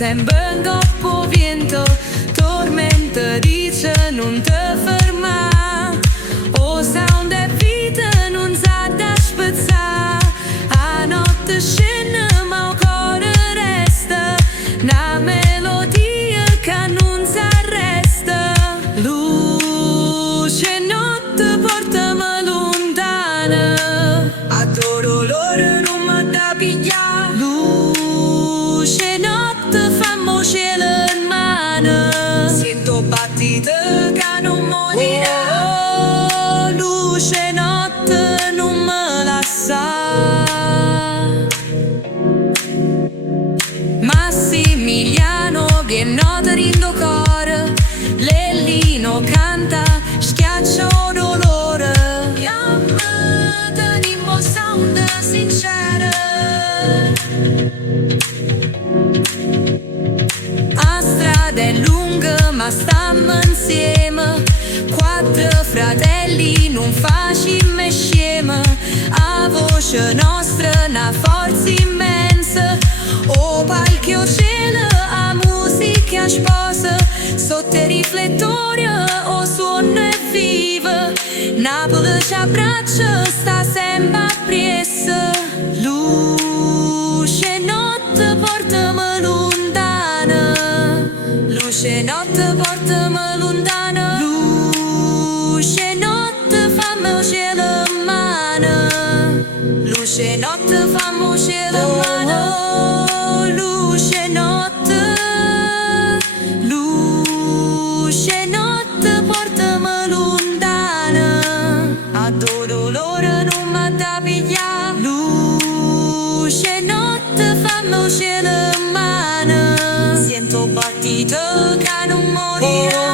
sembra un dopo vento, tormenta dice non te ferma. O sound è vita non sa da spezzare. A notte scende ma il cuore resta, una melodia che non si arresta. Luce notte portami lontana, adoro l'ora non mi da pigliare. Luce notte fammi cielo in mano, sento battite che non morirà. Oh, luce notte non me lascia. Massimiliano che notte rindo cuore, Lellino canta schiaccio dolore. Chiama tenimo sound sincero, a strada è lunga ma stiamo insieme, quattro fratelli non facciamo scema. A voce nostra una forza immensa, o palco cielo a musica sposa, sotto i riflettori o suono è viva. Napoli ci abbraccia, sta sempre appresso. Luce notte portami lontana, luce notte portami lontana. Luce notte fammi cielo in mano, luce notte fammi cielo in mano. Luce notte, luce notte portami lontana, adoro l'ora non mi da pigliare. Luce notte fammi cielo in mano, sento battito che non morirà.